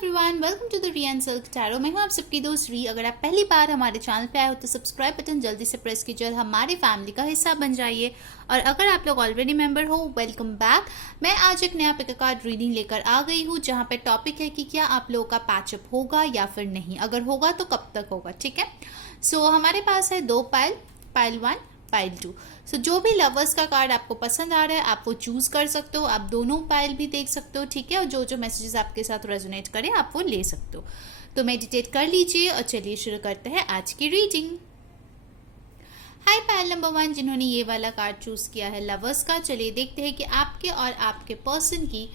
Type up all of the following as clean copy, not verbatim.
Everyone, welcome to the Rian silk tarot. मैं हूं आप सबकी दोस्त री। अगर आप पहली बार हमारे चैनल पे आए हो तो सब्सक्राइब बटन जल्दी से प्रेस कीजिए और हमारी फैमिली का हिस्सा बन जाइए। और अगर आप लोग ऑलरेडी मेंबर हो, वेलकम बैक। मैं आज एक नया पिक कार्ड रीडिंग लेकर आ गई हूँ जहाँ पे टॉपिक है कि क्या आप लोगों का पैचअप होगा या फिर नहीं, अगर होगा तो कब तक होगा। ठीक है, सो हमारे पास है दो पाइल 1, पाइल 2। सो जो भी लवर्स का कार्ड आपको पसंद आ रहा है आप वो चूज कर सकते हो। आप दोनों पाइल भी देख सकते हो, ठीक है। और जो जो मैसेजेस आपके साथ रेजोनेट करें आप वो ले सकते हो। तो मेडिटेट कर लीजिए और चलिए शुरू करते हैं आज की रीडिंग। हाय पाइल नंबर 1 जिन्होंने ये वाला कार्ड चूज किया है लवर्स का। चलिए देखते हैं कि आपके और आपके पर्सन की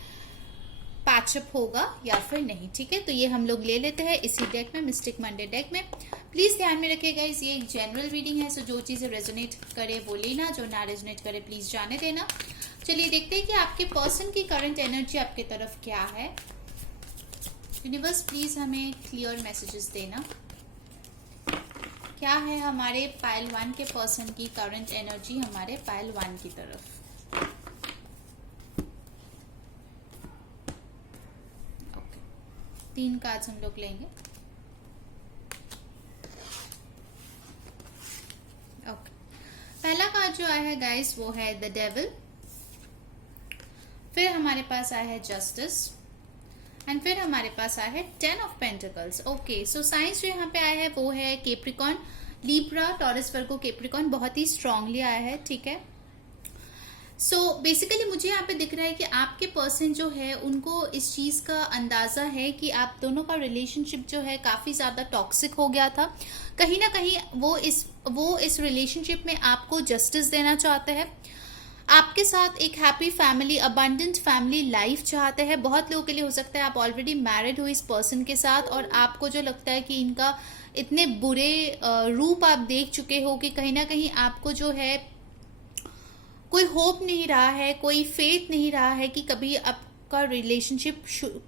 पैचअप होगा या फिर नहीं। ठीक है, तो ये हम लोग ले लेते हैं इसी डेक में, मिस्टिक मंडे डेक में। प्लीज ध्यान में रखिएगा ये एक जनरल रीडिंग है, सो जो चीजें रेजोनेट करे वो लेना, जो ना रेजोनेट करे प्लीज जाने देना। चलिए देखते हैं कि आपके पर्सन की करंट एनर्जी आपके तरफ क्या है। यूनिवर्स प्लीज हमें क्लियर मैसेजेस देना। क्या है हमारे पाइल 1 के पर्सन की करंट एनर्जी हमारे पाइल 1 की तरफ। तीन कार्ड्स हम लोग लेंगे। ओके, पहला कार्ड जो आया है गाइस वो है द डेविल, फिर हमारे पास आया है जस्टिस एंड फिर हमारे पास आया है 10 of pentacles. Okay, so science जो यहाँ पे आया है वो है कैप्रिकॉन, लिब्रा, टॉरस, वर्गो, कैप्रिकॉन बहुत ही स्ट्रांगली आया है। ठीक है, सो बेसिकली मुझे यहाँ पे दिख रहा है कि आपके पर्सन जो है उनको इस चीज का अंदाजा है कि आप दोनों का रिलेशनशिप जो है काफी ज्यादा टॉक्सिक हो गया था। कहीं ना कहीं वो इस रिलेशनशिप में आपको जस्टिस देना चाहते हैं, आपके साथ एक happy family, abundant family life चाहते हैं। बहुत लोगों के लिए हो सकता है आप ऑलरेडी मैरिड हो इस पर्सन के साथ और आपको जो लगता है कि इनका इतने बुरे रूप आप देख चुके हो कि कहीं ना कहीं आपको जो है कोई होप नहीं रहा है, कोई फेथ नहीं रहा है कि कभी आपका रिलेशनशिप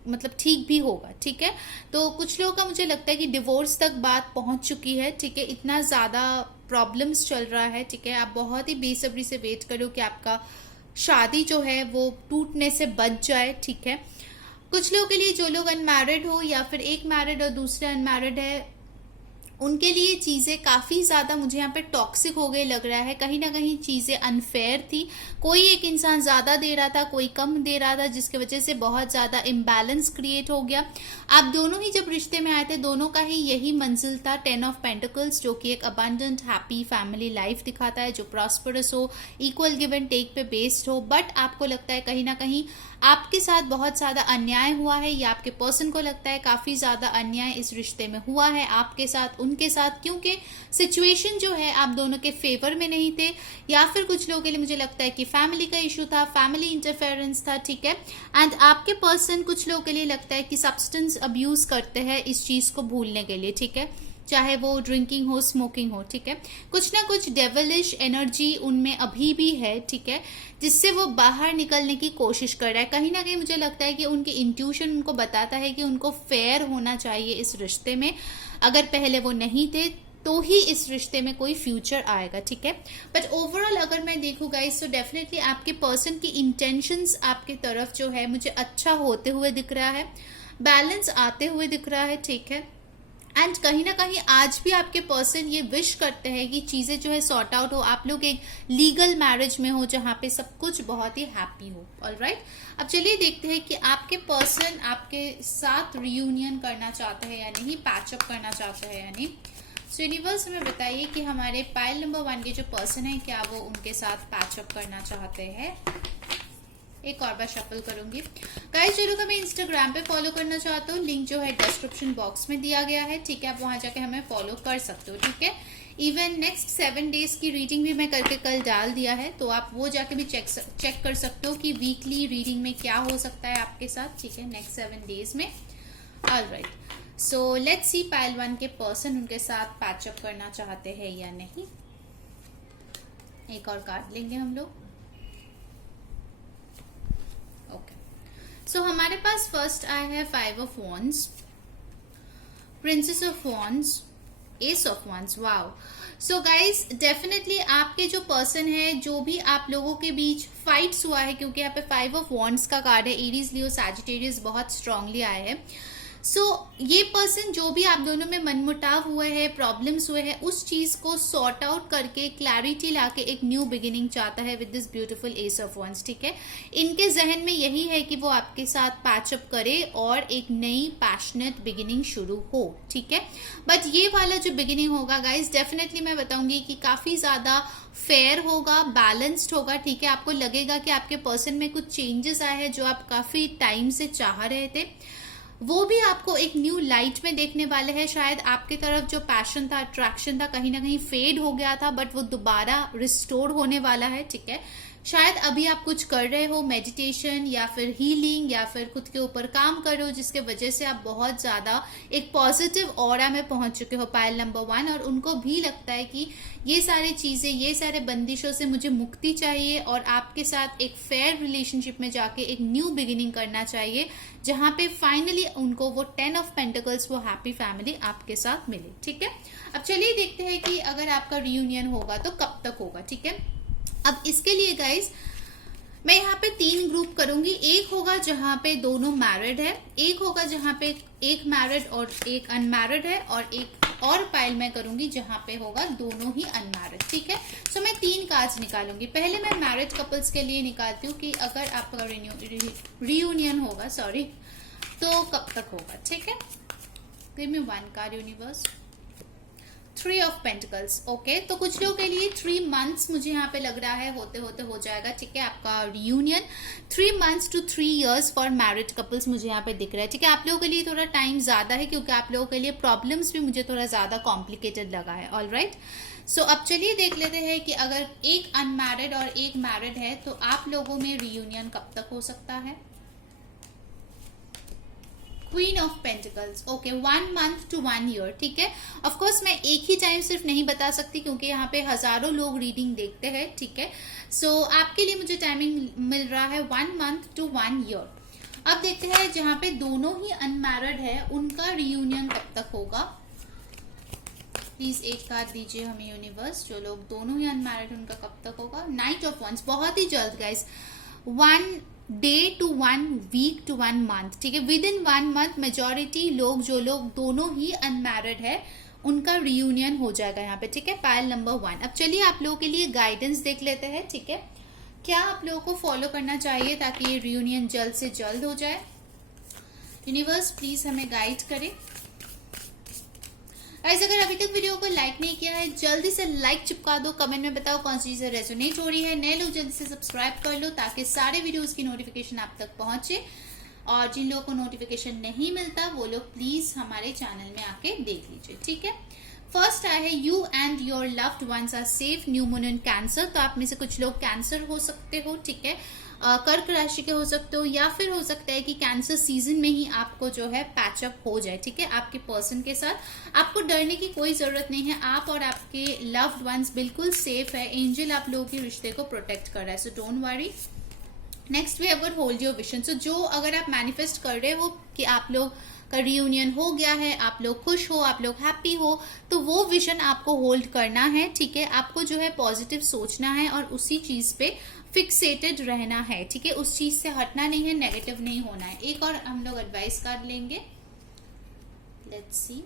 मतलब ठीक भी होगा। ठीक है, तो कुछ लोगों का मुझे लगता है कि डिवोर्स तक बात पहुंच चुकी है। ठीक है, इतना ज़्यादा प्रॉब्लम्स चल रहा है। ठीक है, आप बहुत ही बेसब्री से वेट करो कि आपका शादी जो है वो टूटने से बच जाए। ठीक है, कुछ लोगों के लिए जो लोग अनमैरिड हो या फिर एक मैरिड और दूसरे अनमैरिड है उनके लिए चीज़ें काफ़ी ज़्यादा मुझे यहाँ पे टॉक्सिक हो गई लग रहा है। कहीं ना कहीं चीज़ें अनफेयर थी, कोई एक इंसान ज़्यादा दे रहा था, कोई कम दे रहा था, जिसकी वजह से बहुत ज़्यादा इम्बैलेंस क्रिएट हो गया। आप दोनों ही जब रिश्ते में आए थे दोनों का ही यही मंजिल था, 10 ऑफ पेंटिकल्स, जो कि एक अबंडेंट हैप्पी फैमिली लाइफ दिखाता है, जो प्रॉस्परस हो, इक्वल गिव एंड टेक पे बेस्ड हो। बट आपको लगता है कहीं ना कहीं आपके साथ बहुत ज़्यादा अन्याय हुआ है या आपके पर्सन को लगता है काफ़ी ज़्यादा अन्याय इस रिश्ते में हुआ है आपके साथ, उनके साथ, क्योंकि सिचुएशन जो है आप दोनों के फेवर में नहीं थे। या फिर कुछ लोगों के लिए मुझे लगता है कि फैमिली का इशू था, फैमिली इंटरफेरेंस था। ठीक है, एंड आपके पर्सन कुछ लोगों के लिए लगता है कि सब्सटेंस अब्यूज करते हैं इस चीज़ को भूलने के लिए। ठीक है, चाहे वो ड्रिंकिंग हो, स्मोकिंग हो। ठीक है, कुछ ना कुछ डेविलिश एनर्जी उनमें अभी भी है। ठीक है, जिससे वो बाहर निकलने की कोशिश कर रहा है। कहीं ना कहीं मुझे लगता है कि उनकी इंट्यूशन उनको बताता है कि उनको फेयर होना चाहिए इस रिश्ते में। अगर पहले वो नहीं थे तो ही इस रिश्ते में कोई फ्यूचर आएगा। ठीक है, बट ओवरऑल अगर मैं देखूँ गाइस तो डेफिनेटली आपके पर्सन की इंटेंशंस आपके तरफ जो है मुझे अच्छा होते हुए दिख रहा है, बैलेंस आते हुए दिख रहा है। ठीक है, एंड कहीं ना कहीं आज भी आपके पर्सन ये विश करते हैं कि चीज़ें जो है सॉर्ट आउट हो, आप लोग एक लीगल मैरिज में हो जहाँ पे सब कुछ बहुत ही हैप्पी हो। ऑलराइट, अब चलिए देखते हैं कि आपके पर्सन आपके साथ रियूनियन करना चाहते हैं या नहीं, पैचअप करना चाहते हैं या नहीं। सो यूनिवर्स हमें बताइए कि हमारे पाइल नंबर 1 के जो पर्सन है क्या वो उनके साथ पैचअप करना चाहते हैं। एक और बार शफल करूंगी गाइस। जो लोग हमें इंस्टाग्राम पे फॉलो करना चाहते हो, लिंक जो है डिस्क्रिप्शन बॉक्स में दिया गया है। ठीक है, आप वहां जाके हमें फॉलो कर सकते हो। ठीक है, इवन नेक्स्ट 7 डेज की रीडिंग भी मैं करके कल डाल दिया है, तो आप वो जाके भी चेक कर सकते हो कि वीकली रीडिंग में क्या हो सकता है आपके साथ। ठीक है, नेक्स्ट 7 डेज में। Alright, so let's see pile 1 के पर्सन उनके साथ पैचअप करना चाहते हैं या नहीं। एक और कार्ड लेंगे हम लोग। सो हमारे पास फर्स्ट आया है 5 of wands, princess of wands, S of wands. Wow, so guys definitely आपके जो पर्सन है, जो भी आप लोगों के बीच फाइट्स हुआ है, क्योंकि यहाँ पे 5 ऑफ वॉन्ड्स का कार्ड है, एरीज, लियो, सैजिटेरियस बहुत स्ट्रांगली आए हैं। सो ये पर्सन, जो भी आप दोनों में मनमुटाव हुए हैं, प्रॉब्लम्स हुए हैं, उस चीज को सॉर्ट आउट करके क्लैरिटी लाके एक न्यू बिगिनिंग चाहता है with this beautiful ace of wands, ठीक है। इनके जहन में यही है कि वो आपके साथ पैचअप करे और एक नई पैशनेट बिगिनिंग शुरू हो, ठीक है। बट ये वाला जो बिगिनिंग होगा गाइज, डेफिनेटली मैं बताऊंगी कि काफी ज्यादा फेयर होगा, बैलेंस्ड होगा, ठीक है। आपको लगेगा कि आपके पर्सन में कुछ चेंजेस आए हैं जो आप काफी टाइम से चाह रहे थे, वो भी आपको एक न्यू लाइट में देखने वाले हैं। शायद आपके तरफ जो पैशन था, अट्रैक्शन था, कहीं ना कहीं फेड हो गया था, बट वो दोबारा रिस्टोर होने वाला है, ठीक है। शायद अभी आप कुछ कर रहे हो, मेडिटेशन या फिर हीलिंग या फिर खुद के ऊपर काम कर रहे हो, जिसके वजह से आप बहुत ज्यादा एक पॉजिटिव ऑरा में पहुंच चुके हो, पायल नंबर 1। और उनको भी लगता है कि ये सारी चीजें, ये सारे बंदिशों से मुझे मुक्ति चाहिए और आपके साथ एक फेयर रिलेशनशिप में जाके एक न्यू बिगिनिंग करना चाहिए, जहां पे फाइनली उनको वो 10 ऑफ पेंटिकल्स, वो हैप्पी फैमिली आपके साथ मिले, ठीक है। अब चलिए देखते हैं कि अगर आपका रियूनियन होगा तो कब तक होगा, ठीक है। अब इसके लिए गाइज मैं यहाँ पे 3 ग्रुप करूंगी। एक होगा जहां पे दोनों मैरिड है, एक होगा जहां पे एक मैरिड और एक अनमैरिड है, और एक और पाइल मैं करूंगी जहां पे होगा दोनों ही अनमैरिड, ठीक है। सो मैं 3 कार्ड्स निकालूंगी। पहले मैं मैरिड कपल्स के लिए निकालती हूँ कि अगर आपका रियूनियन होगा, सॉरी, तो कब तक होगा, ठीक है। Give me 1 card universe. 3 of pentacles, okay. तो कुछ लोगों के लिए 3 मंथ्स मुझे यहाँ पे लग रहा है होते होते हो जाएगा, ठीक है, आपका reunion. 3 months to 3 years for married couples मुझे यहाँ पे दिख रहा है, ठीक है। आप लोगों के लिए थोड़ा टाइम ज्यादा है क्योंकि आप लोगों के लिए प्रॉब्लम्स भी मुझे थोड़ा ज्यादा कॉम्प्लिकेटेड लगा है। ऑल राइट, सो अब चलिए देख लेते हैं कि अगर एक अनमैरिड और एक मैरिड है तो आप लोगों में रियूनियन कब तक हो सकता है। Queen of pentacles, okay, 1 month to 1 year, ठीक है। ऑफ कोर्स मैं एक ही टाइम सिर्फ नहीं बता सकती क्योंकि यहाँ पे हजारों लोग रीडिंग देखते हैं, ठीक है। सो आपके लिए मुझे टाइमिंग मिल रहा है 1 month to 1 year। अब देखते हैं जहाँ पे दोनों ही अनमैरिड है उनका रियूनियन कब तक होगा। प्लीज एक कार्ड दीजिए हमें यूनिवर्स, जो लोग दोनों ही अनमैरिड उनका कब तक होगा। नाइट ऑफ वंस, बहुत ही जल्द guys, 1 day to 1 week to 1 month, ठीक है। विद इन 1 month मेजोरिटी लोग, जो लोग दोनों ही अनमैरिड है, उनका रियूनियन हो जाएगा यहाँ पे, ठीक है। Pile number 1। अब चलिए आप लोगों के लिए गाइडेंस देख लेते हैं, ठीक है। क्या आप लोगों को फॉलो करना चाहिए ताकि ये रियूनियन जल्द से जल्द हो जाए। यूनिवर्स प्लीज हमें गाइड करें। गाइस अगर अभी तक वीडियो को लाइक नहीं किया है, जल्दी से लाइक चिपका दो, कमेंट में बताओ कौन सी चीजें रेजोनेट हो रही है। नए लोग जल्दी से सब्सक्राइब कर लो ताकि सारे वीडियोस की नोटिफिकेशन आप तक पहुंचे, और जिन लोगों को नोटिफिकेशन नहीं मिलता वो लोग प्लीज हमारे चैनल में आके देख लीजिए, ठीक है। फर्स्ट आया है you and your loved ones are safe, new moon in Cancer. तो आप में से कुछ लोग कैंसर हो सकते हो, ठीक है, कर्क राशि के हो सकते हो, या फिर हो सकता है कि कैंसर सीजन में ही आपको जो है पैचअप हो जाए, ठीक है, आपके पर्सन के साथ। आपको डरने की कोई जरूरत नहीं है, आप और आपके लव्ड वंस बिल्कुल सेफ है। एंजल आप लोगों के रिश्ते को प्रोटेक्ट कर रहा है, so don't worry. Next we have hold your vision. So जो अगर आप मैनिफेस्ट कर रहे हो कि आप लोग का रियूनियन हो गया है, आप लोग खुश हो, आप लोग हैप्पी हो, तो वो विजन आपको होल्ड करना है, ठीक है। आपको जो है पॉजिटिव सोचना है और उसी चीज पे फिक्सेटेड रहना है, ठीक है। उस चीज से हटना नहीं है, नेगेटिव नहीं होना है। एक और हम लोग एडवाइस कार्ड लेंगे, लेट्स सी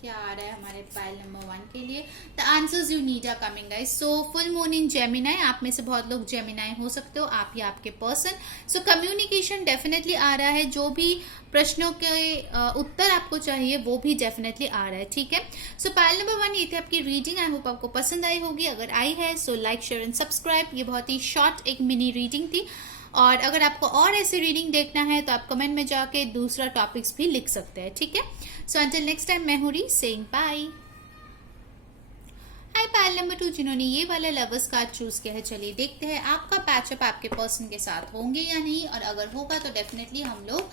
क्या आ रहा है हमारे पाइल नंबर 1 के लिए। The answers you need are coming guys. So full moon in Gemini, आप में से बहुत लोग जेमिनाई हो सकते हो, आप या आपके पर्सन। सो कम्युनिकेशन डेफिनेटली आ रहा है, जो भी प्रश्नों के उत्तर आपको चाहिए वो भी डेफिनेटली आ रहा है, ठीक है। सो पाइल नंबर 1 ये थी आपकी रीडिंग। आई होप आपको पसंद आई होगी। अगर आई है so like share and subscribe. ये बहुत ही शॉर्ट एक मिनी रीडिंग थी, और अगर आपको और ऐसे रीडिंग देखना है तो आप कमेंट में जाके दूसरा टॉपिक्स भी लिख सकते हैं, ठीक है। सो अंटिल नेक्स्ट टाइम, मैं हूँ री सेइंग बाय। हाय पाइल नंबर 2 जिन्होंने ये वाला लवर्स कार्ड चूज किया है, चलिए देखते हैं आपका पैचअप आपके पर्सन के साथ होंगे या नहीं, और अगर होगा तो डेफिनेटली हम लोग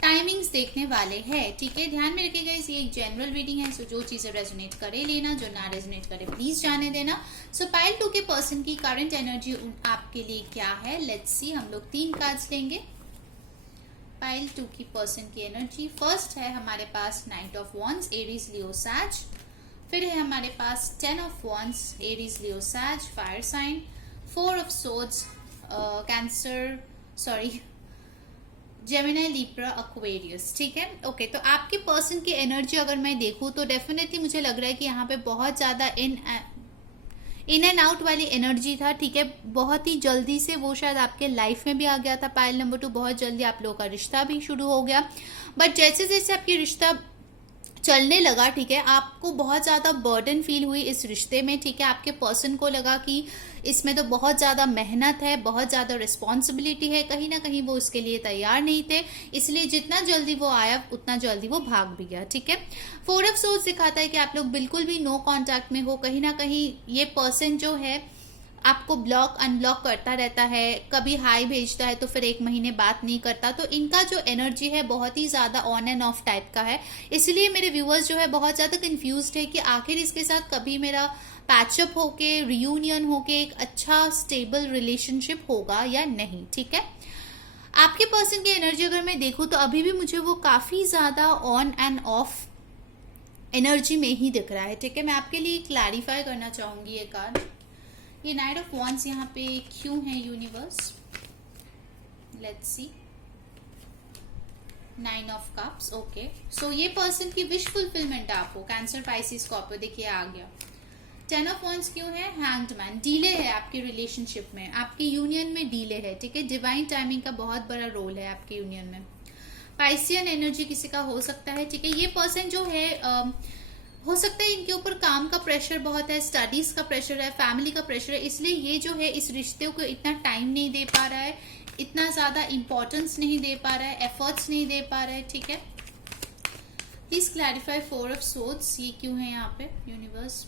टाइमिंग्स देखने वाले हैं, ठीक है। ध्यान में रखिएगा ये एक जनरल रीडिंग है, सो जो चीजें रेजोनेट करे लेना, जो ना रेजोनेट करे प्लीज जाने देना। सो पाइल 2 के पर्सन की करंट एनर्जी आपके लिए क्या है, लेट्स सी। हम लोग 3 कार्ड्स लेंगे पाइल 2 की पर्सन की एनर्जी। फर्स्ट है हमारे पास knight of wands, Aries Leo सैज। फिर है हमारे पास 10 ऑफ वॉन्ड्स, एरीज लियो सैज, fire sign. 4 of swords, Cancer, sorry Gemini, Libra, Aquarius, ठीक है। ओके, तो आपके पर्सन की एनर्जी अगर मैं देखूं तो डेफिनेटली मुझे लग रहा है कि यहाँ पे बहुत ज्यादा इन एंड आउट वाली एनर्जी था, ठीक है। बहुत ही जल्दी से वो शायद आपके लाइफ में भी आ गया था पाइल नंबर 2, बहुत जल्दी आप लोगों का रिश्ता भी शुरू हो गया। बट जैसे जैसे आपकी रिश्ता चलने लगा, ठीक है, आपको बहुत ज्यादा बर्डन फील हुई इस रिश्ते में, ठीक है। आपके पर्सन को लगा कि इसमें तो बहुत ज्यादा मेहनत है, बहुत ज्यादा रिस्पॉन्सिबिलिटी है, कहीं ना कहीं वो उसके लिए तैयार नहीं थे, इसलिए जितना जल्दी वो आया उतना जल्दी वो भाग भी गया, ठीक है। 4 ऑफ सोर्ड्स दिखाता है कि आप लोग बिल्कुल भी नो कांटेक्ट में हो, कहीं ना कहीं ये पर्सन जो है आपको ब्लॉक अनब्लॉक करता रहता है, कभी हाई भेजता है तो फिर 1 महीने बात नहीं करता, तो इनका जो एनर्जी है बहुत ही ज्यादा ऑन एंड ऑफ टाइप का है। इसलिए मेरे व्यूअर्स जो है बहुत ज्यादा कंफ्यूज्ड है कि आखिर इसके साथ कभी मेरा पैचअप होके, रियूनियन होके एक अच्छा स्टेबल रिलेशनशिप होगा या नहीं, ठीक है। आपके पर्सन की एनर्जी अगर मैं देखूं तो अभी भी मुझे वो काफी ज्यादा ऑन एंड ऑफ एनर्जी में ही दिख रहा है, ठीक है। मैं आपके लिए क्लैरिफाई करना चाहूंगी ये कार्ड, ये नाइट ऑफ वॉन्ड्स यहाँ पे क्यों है universe, let's see. 9 of cups, okay. So ये पर्सन की विश फुलफिलमेंट है आपको, कैंसर, पाइसिस, स्कॉर्पियो, देखिए आ गया। 10 ऑफ वॉन्ड्स क्यों है, हैंग्ड मैन, डिले है आपकी रिलेशनशिप में, आपके यूनियन में डिले है, ठीक है। डिवाइन टाइमिंग का बहुत बड़ा रोल है आपके यूनियन में। पाइसियन एनर्जी किसी का हो सकता है, ठीक है। ये पर्सन जो है हो सकता है इनके ऊपर काम का प्रेशर बहुत है, स्टडीज का प्रेशर है, फैमिली का प्रेशर है, इसलिए ये जो है इस रिश्ते को इतना टाइम नहीं दे पा रहा है, इतना ज्यादा इंपॉर्टेंस नहीं दे पा रहा है, एफर्ट्स नहीं दे पा रहा है, ठीक है। प्लीज क्लैरिफाई 4 ऑफ सोर्ड्स, ये क्यों है यहाँ पे universe.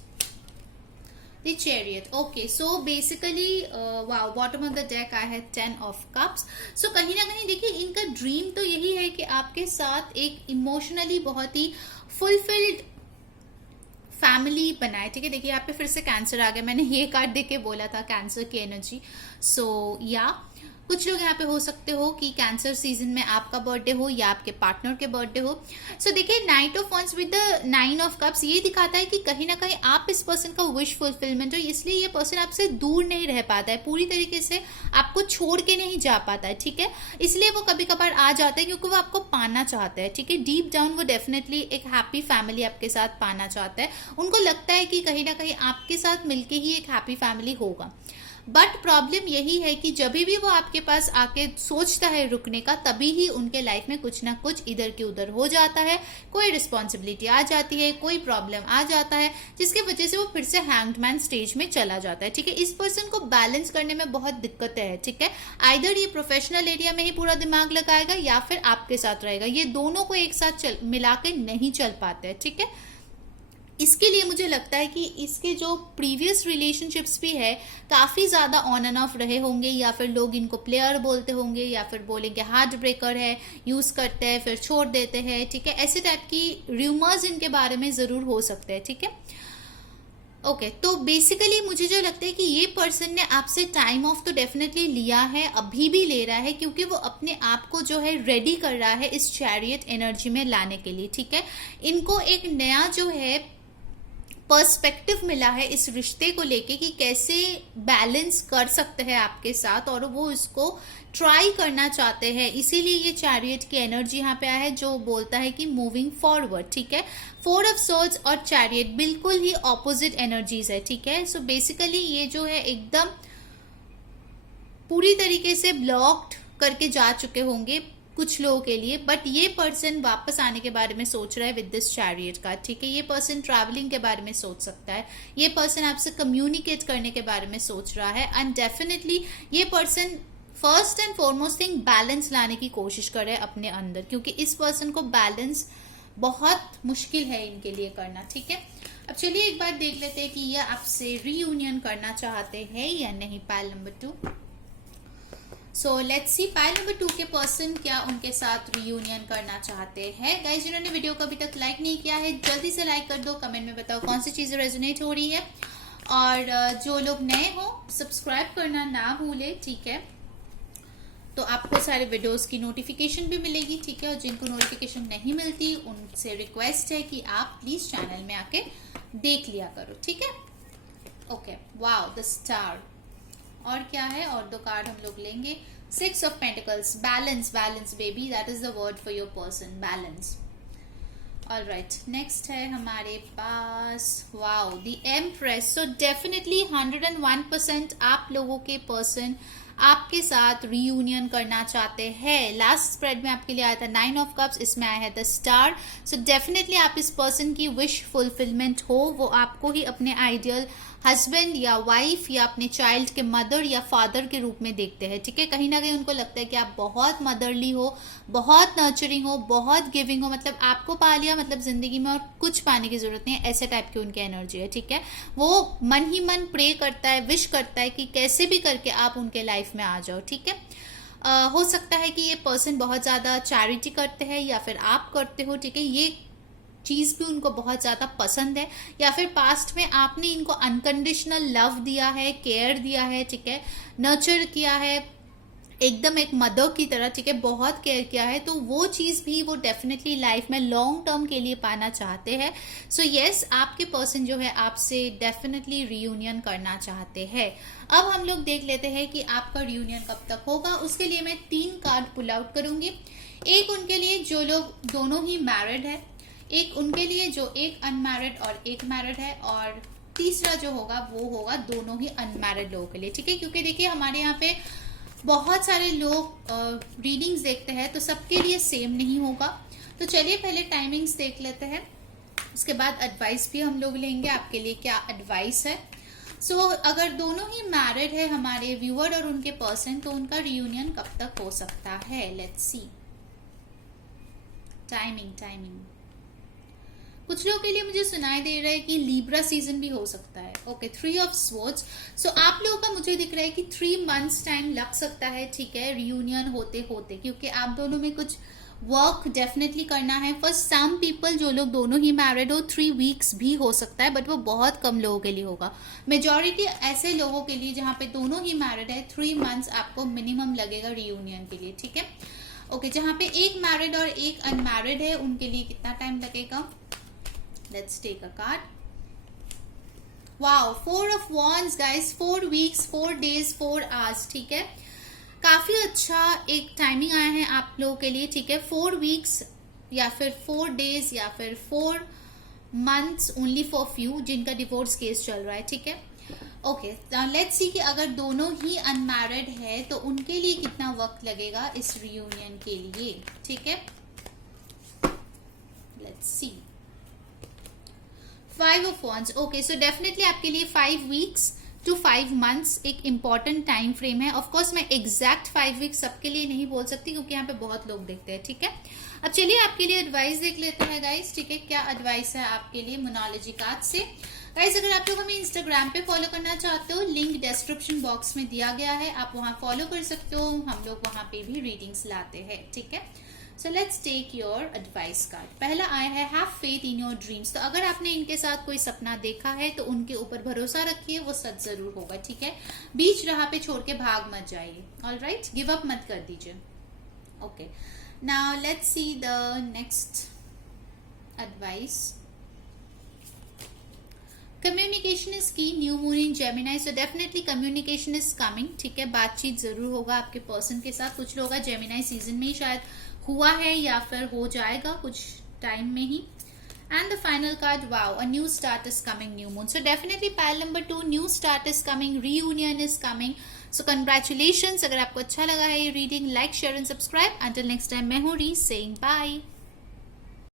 The chariot, okay. So basically wow, bottom of the deck I have 10 of cups. So कहीं ना कहीं देखिए इनका ड्रीम तो यही है कि आपके साथ एक इमोशनली बहुत ही फुलफिल्ड फैमिली बनाए, ठीक है। देखिए यहाँ पे फिर से कैंसर आ गया, मैंने ये कार्ड देख के बोला था कैंसर की एनर्जी। सो या कुछ लोग यहाँ पे हो सकते हो कि कैंसर सीजन में आपका बर्थडे हो या आपके पार्टनर के बर्थडे हो। सो देखिए night of wands with the 9 of cups ये दिखाता है कि कहीं ना कहीं आप इस पर्सन का विश फुलफिलमेंट हो, इसलिए ये पर्सन आपसे दूर नहीं रह पाता है, पूरी तरीके से आपको छोड़ के नहीं जा पाता है, ठीक है। इसलिए वो कभी कभार आ जाता है क्योंकि वो आपको पाना चाहता है, ठीक है। डीप डाउन वो डेफिनेटली एक हैप्पी फैमिली आपके साथ पाना चाहता है, उनको लगता है कि कहीं ना कहीं आपके साथ मिलके ही एक हैप्पी फैमिली होगा। बट प्रॉब्लम यही है कि जब भी वो आपके पास आके सोचता है रुकने का, तभी ही उनके लाइफ में कुछ ना कुछ इधर की उधर हो जाता है, कोई रिस्पॉन्सिबिलिटी आ जाती है, कोई प्रॉब्लम आ जाता है, जिसकी वजह से वो फिर से हैंग्ड मैन स्टेज में चला जाता है, ठीक है। इस पर्सन को बैलेंस करने में बहुत दिक्कतें है, ठीक है। आइदर ये प्रोफेशनल एरिया में ही पूरा दिमाग लगाएगा या फिर आपके साथ रहेगा, ये दोनों को एक साथ मिला के नहीं चल पाते हैं, ठीक है। इसके लिए मुझे लगता है कि इसके जो प्रीवियस रिलेशनशिप्स भी है काफी ज्यादा ऑन एंड ऑफ रहे होंगे, या फिर लोग इनको प्लेयर बोलते होंगे, या फिर बोलेंगे हार्ट ब्रेकर है, यूज करते हैं फिर छोड़ देते हैं, ठीक है। ऐसे टाइप की र्यूमर्स इनके बारे में जरूर हो सकते हैं, ठीक है। ओके, तो बेसिकली मुझे जो लगता है कि ये पर्सन ने आपसे टाइम ऑफ तो डेफिनेटली लिया है, अभी भी ले रहा है, क्योंकि वो अपने आप को जो है रेडी कर रहा है इस चैरियट एनर्जी में लाने के लिए, ठीक है। इनको एक नया जो है पर्सपेक्टिव मिला है इस रिश्ते को लेके कि कैसे बैलेंस कर सकते हैं आपके साथ, और वो इसको ट्राई करना चाहते हैं, इसीलिए ये चैरियट की एनर्जी यहाँ पे आया है जो बोलता है कि मूविंग फॉरवर्ड, ठीक है। 4 ऑफ सोर्ड्स और चैरियट बिल्कुल ही ऑपोजिट एनर्जीज है, ठीक है। सो बेसिकली ये जो है एकदम पूरी तरीके से ब्लॉक्ड करके जा चुके होंगे कुछ लोगों के लिए, बट ये पर्सन वापस आने के बारे में सोच रहा है विद दिस चैरियट का, ठीक है। ये पर्सन ट्रैवलिंग के बारे में सोच सकता है, ये पर्सन आपसे कम्युनिकेट करने के बारे में सोच रहा है, एंड डेफिनेटली ये person first and foremost thing balance लाने की कोशिश कर रहे हैं अपने अंदर, क्योंकि इस पर्सन को बैलेंस बहुत मुश्किल है इनके लिए करना, ठीक है। अब चलिए एक बार देख लेते हैं कि ये आपसे रीयूनियन करना चाहते हैं या नहीं। Pile number 2, so let's see pile number 2 के पर्सन क्या उनके साथ रियूनियन करना चाहते हैं। गाइस जिन्होंने वीडियो को अभी तक लाइक नहीं किया है जल्दी से लाइक कर दो, कमेंट में बताओ कौन सी चीजें रेजोनेट हो रही है, और जो लोग नए हो सब्सक्राइब करना ना भूले, ठीक है। तो आपको सारे वीडियोस की नोटिफिकेशन भी मिलेगी, ठीक है। और जिनको नोटिफिकेशन नहीं मिलती उनसे रिक्वेस्ट है कि आप प्लीज चैनल में आके देख लिया करो, ठीक है। ओके, वाओ द स्टार, और क्या है, और 2 कार्ड हम लोग लेंगे। 6 of Pentacles, balance, balance baby, that is the word for your person, balance. Alright, next है हमारे पास wow the empress. So definitely 101% आप लोगों के पर्सन आपके साथ रीयूनियन करना चाहते हैं. लास्ट स्प्रेड में आपके लिए आया था 9 ऑफ कप्स, इसमें आया है द स्टार. सो डेफिनेटली आप इस पर्सन की विश फुलफिलमेंट हो, वो आपको ही अपने आइडियल हस्बैंड या वाइफ या अपने चाइल्ड के मदर या फादर के रूप में देखते हैं. ठीक है, कहीं ना कहीं उनको लगता है कि आप बहुत मदरली हो, बहुत नर्चरिंग हो, बहुत गिविंग हो, मतलब आपको पा लिया, मतलब जिंदगी में और कुछ पाने की जरूरत नहीं है, ऐसे टाइप की उनकी एनर्जी है. ठीक है, वो मन ही मन प्रे करता है, विश करता है कि कैसे भी करके आप उनके लाइफ में आ जाओ. ठीक है, हो सकता है कि ये पर्सन बहुत ज्यादा चैरिटी करते हैं या फिर आप करते हो. ठीक है, ये चीज भी उनको बहुत ज्यादा पसंद है, या फिर पास्ट में आपने इनको अनकंडीशनल लव दिया है, केयर दिया है. ठीक है, नर्चर किया है एकदम एक मदर की तरह. ठीक है, बहुत केयर किया है, तो वो चीज भी वो डेफिनेटली लाइफ में लॉन्ग टर्म के लिए पाना चाहते हैं. सो यस, आपके पर्सन जो है आपसे डेफिनेटली रियूनियन करना चाहते हैं. अब हम लोग देख लेते हैं कि आपका रियूनियन कब तक होगा. उसके लिए मैं 3 कार्ड पुल आउट करूंगी. एक उनके लिए जो लोग दोनों ही मैरिड है, एक उनके लिए जो एक अनमैरिड और एक मैरिड है, और तीसरा जो होगा वो होगा दोनों ही अनमैरिड लोगों के लिए. ठीक है, क्योंकि देखिए हमारे यहाँ पे बहुत सारे लोग रीडिंग्स देखते हैं, तो सबके लिए सेम नहीं होगा. तो चलिए पहले टाइमिंग्स देख लेते हैं, उसके बाद एडवाइस भी हम लोग लेंगे आपके लिए क्या एडवाइस है. सो अगर दोनों ही मैरिड है हमारे व्यूअर और उनके पर्सन, तो उनका रियूनियन कब तक हो सकता है. Let's see. टाइमिंग कुछ लोगों के लिए मुझे सुनाई दे रहा है कि लीब्रा सीजन भी हो सकता है. Okay, 3 of swords. सो आप लोगों का मुझे दिख रहा है कि 3 मंथ्स टाइम लग सकता है. ठीक है, रियूनियन होते होते, क्योंकि आप दोनों में कुछ वर्क डेफिनेटली करना है. फॉर सम पीपल जो लोग दोनों ही मैरिड हो, 3 वीक्स भी हो सकता है, बट वो बहुत कम लोगों के लिए होगा. मेजॉरिटी ऐसे लोगों के लिए जहाँ पे दोनों ही मैरिड है, 3 मंथ्स आपको मिनिमम लगेगा रियूनियन के लिए. ठीक है, ओके, जहाँ पे एक मैरिड और एक अनमैरिड है उनके लिए कितना टाइम लगेगा. Let's take a card. Wow, 4 of Wands guys, 4 weeks, 4 days, 4 hours. ठीक है, काफी अच्छा एक टाइमिंग आया है आप लोगों के लिए. ठीक है, 4 weeks या फिर 4 days या फिर 4 months only for few जिनका डिवोर्स केस चल रहा है. ठीक है, ओके, लेट्स सी कि अगर दोनों ही अनमैरिड है तो उनके लिए कितना वक्त लगेगा इस रियूनियन के लिए. ठीक है, let's see. 5 of Wands. Okay, so definitely आपके लिए 5 weeks to 5 months एक इम्पॉर्टेंट टाइम फ्रेम है. ऑफ कोर्स मैं एग्जैक्ट 5 weeks सबके लिए नहीं बोल सकती, क्योंकि यहाँ पे बहुत लोग देखते हैं. ठीक है, अब चलिए आपके लिए एडवाइस देख लेते हैं गाइस. ठीक है, क्या एडवाइस है आपके लिए मोनोलॉजी कार्ड से. गाइस, अगर आप लोग हमें इंस्टाग्राम पे फॉलो करना चाहते हो, लिंक डिस्क्रिप्शन बॉक्स में दिया गया है, आप वहां फॉलो कर सकते हो. हम लोग वहां पे भी रीडिंग्स लाते हैं. ठीक है, so let's take your advice card. पहला आया है have faith in your dreams. तो अगर आपने इनके साथ कोई सपना देखा है तो उनके ऊपर भरोसा रखिए, वो सच जरूर होगा. ठीक है, बीच राह पे छोड़ के भाग मत जाइए. ऑलराइट, गिव अप मत कर दीजिए. Okay, now let's see the next advice. Communication is key, new moon in Gemini. So definitely communication is coming. ठीक है, बातचीत जरूर होगा आपके पर्सन के साथ. कुछ लोग जेमिनाई सीजन में ही शायद हुआ है या फिर हो जाएगा कुछ टाइम में ही. And the final card, wow, a new start is coming, new moon. So definitely pile number 2, new start is coming, reunion is coming. So congratulations. अगर आपको अच्छा लगा है ये reading, like share and subscribe. Until next time, मैं हूँ री saying bye.